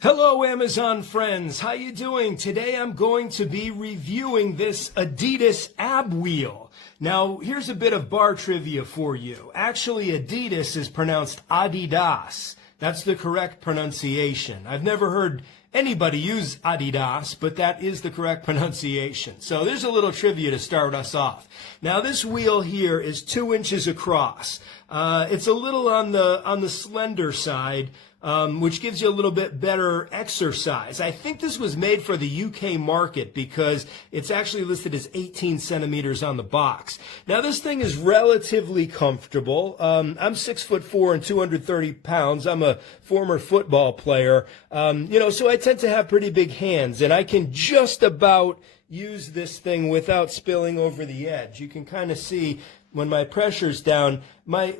Hello Amazon friends, how you doing? Today I'm going to be reviewing this Adidas ab wheel. Now here's a bit of bar trivia for you. Actually Adidas is pronounced adidas. That's the correct pronunciation. I've never heard anybody use adidas, but that is the correct pronunciation. So there's a little trivia to start us off. Now this wheel here is 2 inches across. It's a little on the slender side, which gives you a little bit better exercise. I think this was made for the UK market because it's actually listed as 18 centimeters on the box. Now this thing is relatively comfortable. I'm 6'4" and 230 pounds. I'm a former football player, so I tend to have pretty big hands, and I can just about use this thing without spilling over the edge. You can kind of see when my pressure's down, my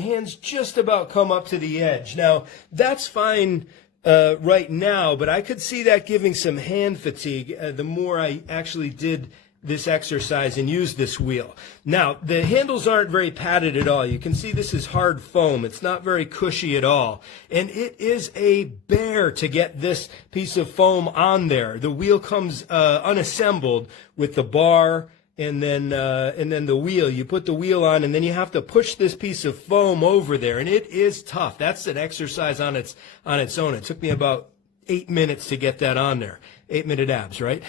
hands just about come up to the edge. Now, that's fine right now, but I could see that giving some hand fatigue the more I actually did this exercise and use this wheel. Now, the handles aren't very padded at all. You can see this is hard foam. It's not very cushy at all. And it is a bear to get this piece of foam on there. The wheel comes unassembled with the bar and then the wheel. You put the wheel on, and then you have to push this piece of foam over there, and it is tough. That's an exercise on its own. It took me about 8 minutes to get that on there. 8-minute abs, right?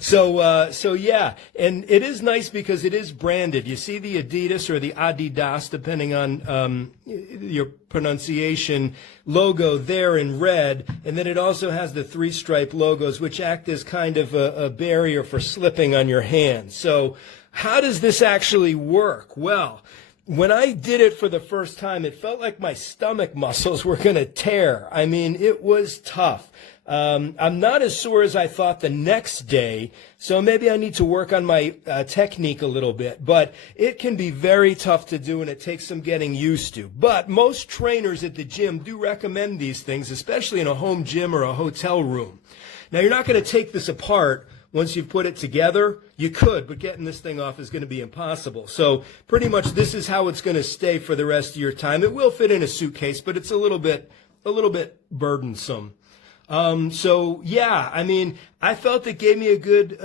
So yeah, and it is nice because it is branded. You see the Adidas or the Adidas, depending on your pronunciation, logo there in red, and then it also has the 3-stripe logos, which act as kind of a barrier for slipping on your hands. So how does this actually work? Well, when I did it for the first time, it felt like my stomach muscles were going to tear. I mean, it was tough. I'm not as sore as I thought the next day, so maybe I need to work on my technique a little bit. But it can be very tough to do, and it takes some getting used to. But most trainers at the gym do recommend these things, especially in a home gym or a hotel room. Now, you're not going to take this apart once you've put it together. You could, but getting this thing off is going to be impossible. So pretty much this is how it's going to stay for the rest of your time. It will fit in a suitcase, but it's a little bit burdensome. So yeah, I mean, I felt it gave me a good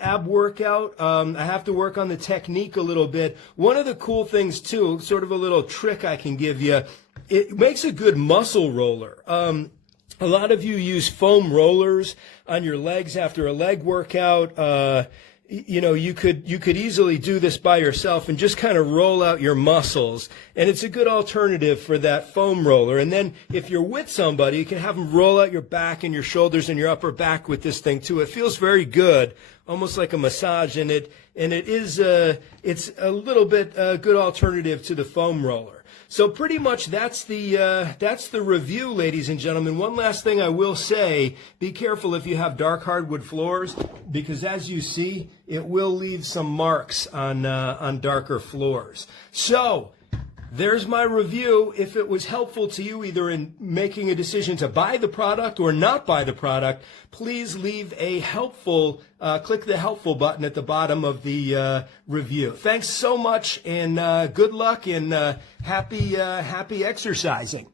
ab workout. I have to work on the technique a little bit. One of the cool things too, sort of a little trick I can give you, it makes a good muscle roller. A lot of you use foam rollers on your legs after a leg workout. You could easily do this by yourself and just kind of roll out your muscles. And it's a good alternative for that foam roller. And then if you're with somebody, you can have them roll out your back and your shoulders and your upper back with this thing too. It feels very good, almost like a massage. And it's a little bit good alternative to the foam roller. So pretty much that's the review, ladies and gentlemen. One last thing I will say, be careful if you have dark hardwood floors, because as you see, it will leave some marks on darker floors. So there's my review. If it was helpful to you either in making a decision to buy the product or not buy the product, please leave a helpful, click the helpful button at the bottom of the review. Thanks so much, and good luck, and happy exercising.